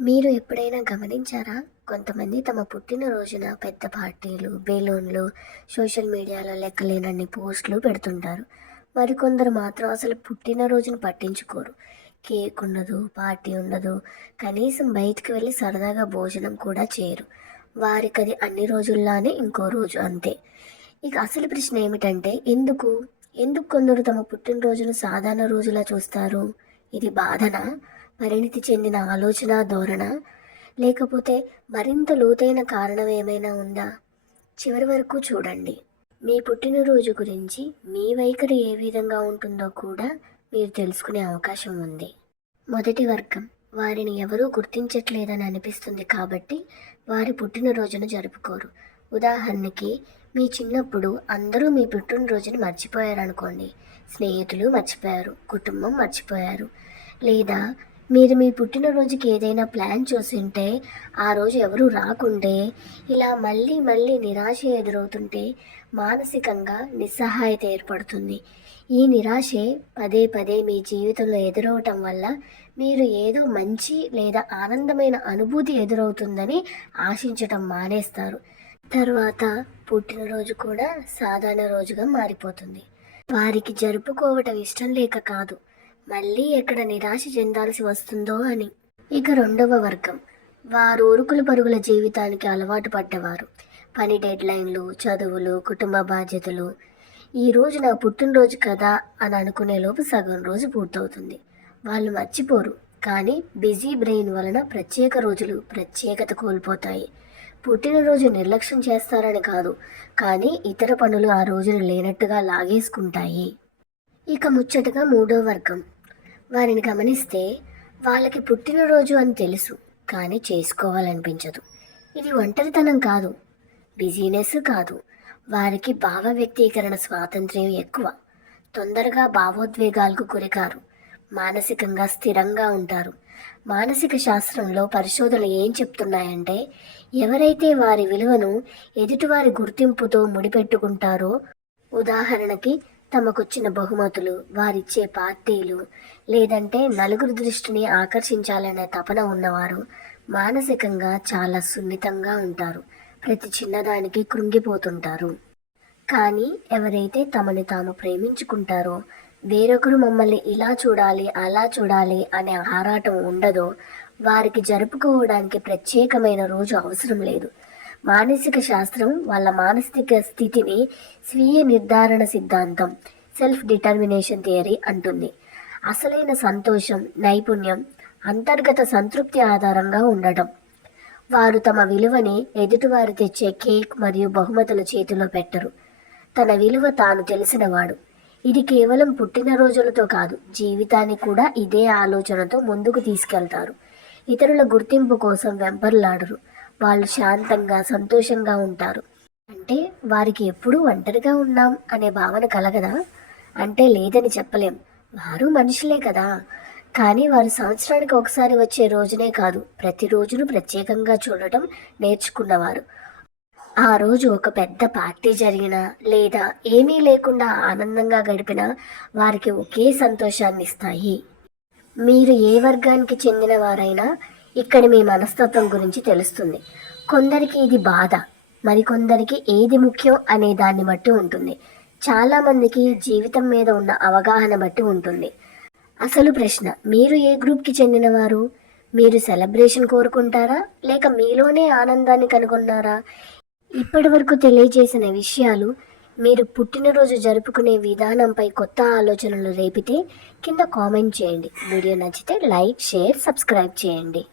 మీరు ఎప్పుడైనా గమనించారా? కొంతమంది తమ పుట్టినరోజున పెద్ద పార్టీలు బెలూన్లు సోషల్ మీడియాలో లెక్కలేనన్ని పోస్టులు పెడుతుంటారు. మరికొందరు మాత్రం అసలు పుట్టినరోజును పట్టించుకోరు. కేక్ ఉండదు పార్టీ ఉండదు కనీసం బయటికి వెళ్ళి సరదాగా భోజనం కూడా చేయరు. వారికి అది అన్ని రోజుల్లానే ఇంకో రోజు అంతే. ఇక అసలు ప్రశ్న ఏమిటంటే ఎందుకు? ఎందుకు కొందరు తమ పుట్టినరోజును సాధారణ రోజులా చూస్తారు? ఇది బాధనా? పరిణితి చెందిన ఆలోచన ధోరణ. లేకపోతే మరింత లోతైన కారణం ఏమైనా ఉందా? చివరి వరకు చూడండి. మీ పుట్టినరోజు గురించి మీ వైఖరి ఏ విధంగా ఉంటుందో కూడా మీరు తెలుసుకునే అవకాశం ఉంది. మొదటి వర్గం. వారిని ఎవరూ గుర్తించట్లేదని అనిపిస్తుంది కాబట్టి వారి పుట్టినరోజును జరుపుకోరు. ఉదాహరణకి మీ చిన్నప్పుడు అందరూ మీ పుట్టినరోజును మర్చిపోయారనుకోండి. స్నేహితులు మర్చిపోయారు. కుటుంబం మర్చిపోయారు. లేదా మీరు మీ పుట్టినరోజుకి ఏదైనా ప్లాన్ చూసింటే ఆ రోజు ఎవరు రాకుంటే ఇలా మళ్ళీ మళ్ళీ నిరాశ ఎదురవుతుంటే మానసికంగా నిస్సహాయత ఏర్పడుతుంది. ఈ నిరాశే పదే పదే మీ జీవితంలో ఎదురవటం వల్ల మీరు ఏదో మంచి లేదా ఆనందమైన అనుభూతి ఎదురవుతుందని ఆశించటం మానేస్తారు. తర్వాత పుట్టినరోజు కూడా సాధారణ రోజుగా మారిపోతుంది. వారికి జరుపుకోవటం ఇష్టం లేక కాదు. మళ్ళీ ఎక్కడ నిరాశ చెందాల్సి వస్తుందో అని. ఇక రెండవ వర్గం. వారు ఉరుకుల పరుగుల జీవితానికి అలవాటు పడ్డవారు. పని డెడ్లైన్లు చదువులు కుటుంబ బాధ్యతలు. ఈ రోజు నా పుట్టినరోజు కదా అని అనుకునే లోపు సగం రోజు పూర్తవుతుంది. వాళ్ళు మర్చిపోరు. కానీ బిజీ బ్రెయిన్ వలన ప్రత్యేక రోజులు ప్రత్యేకత కోల్పోతాయి. పుట్టినరోజు నిర్లక్ష్యం చేస్తారని కాదు. కానీ ఇతర పనులు ఆ రోజును లేనట్టుగా లాగేసుకుంటాయి. ఇక ముచ్చటగా మూడో వర్గం. వారిని గమనిస్తే వాళ్ళకి పుట్టినరోజు అని తెలుసు కానీ చేసుకోవాలనిపించదు. ఇది ఒంటరితనం కాదు బిజీనెస్ కాదు. వారికి భావ వ్యక్తీకరణ స్వాతంత్ర్యం ఎక్కువ. తొందరగా భావోద్వేగాలకు గురికారు మానసికంగా స్థిరంగా ఉంటారు. మానసిక శాస్త్రంలో పరిశోధనలు ఏం చెప్తున్నాయంటే ఎవరైతే వారి విలువను ఎదుటివారి గుర్తింపుతో ముడిపెట్టుకుంటారో ఉదాహరణకి తమకొచ్చిన బహుమతులు వారిచ్చే పార్టీలు లేదంటే నలుగురు దృష్టిని ఆకర్షించాలనే తపన ఉన్నవారు మానసికంగా చాలా సున్నితంగా ఉంటారు. ప్రతి చిన్నదానికి కృంగిపోతుంటారు. కానీ ఎవరైతే తమని తాము ప్రేమించుకుంటారో వేరొకరు మమ్మల్ని ఇలా చూడాలి అలా చూడాలి అనే ఆరాటం ఉండదో వారికి జరుపుకోవడానికి ప్రత్యేకమైన రోజు అవసరం లేదు. మానసిక శాస్త్రం వాళ్ళ మానసిక స్థితిని స్వీయ నిర్ధారణ సిద్ధాంతం సెల్ఫ్ డిటర్మినేషన్ థియరీ అంటుంది. అసలైన సంతోషం నైపుణ్యం అంతర్గత సంతృప్తి ఆధారంగా ఉండటం. వారు తమ విలువని ఎదుటివారు తెచ్చే కేక్ మరియు బహుమతుల చేతిలో పెట్టరు. తన విలువ తాను తెలిసినవాడు. ఇది కేవలం పుట్టినరోజులతో కాదు జీవితాన్ని కూడా ఇదే ఆలోచనతో ముందుకు తీసుకెళ్తారు. ఇతరుల గుర్తింపు కోసం వెంపర్లాడరు. వాళ్ళు శాంతంగా సంతోషంగా ఉంటారు. అంటే వారికి ఎప్పుడూ ఒంటరిగా ఉన్నాం అనే భావన కలగదా? అంటే లేదని చెప్పలేం. వారు మనుషులే కదా. కానీ వారు సంవత్సరానికి ఒకసారి వచ్చే రోజునే కాదు ప్రతిరోజును ప్రత్యేకంగా చూడటం నేర్చుకున్నవారు. ఆ రోజు ఒక పెద్ద పార్టీ జరిగినా లేదా ఏమీ లేకుండా ఆనందంగా గడిపినా వారికి ఒకే సంతోషాన్ని ఇస్తాయి మీరు ఏ వర్గానికి చెందిన వారైనా ఇక్కడ మీ మనస్తత్వం గురించి తెలుస్తుంది. కొందరికి ఇది బాధ మరికొందరికి ఏది ముఖ్యం అనే దాన్ని బట్టి ఉంటుంది. చాలామందికి జీవితం మీద ఉన్న అవగాహన బట్టి ఉంటుంది. అసలు ప్రశ్న మీరు ఏ గ్రూప్కి చెందినవారు? మీరు సెలబ్రేషన్ కోరుకుంటారా? లేక మీలోనే ఆనందాన్ని కనుగొన్నారా? ఇప్పటి వరకు తెలియజేసిన విషయాలు మీరు పుట్టినరోజు జరుపుకునే విధానంపై కొత్త ఆలోచనలు రేపితే కింద కామెంట్ చేయండి. వీడియో నచ్చితే లైక్ షేర్ సబ్స్క్రైబ్ చేయండి.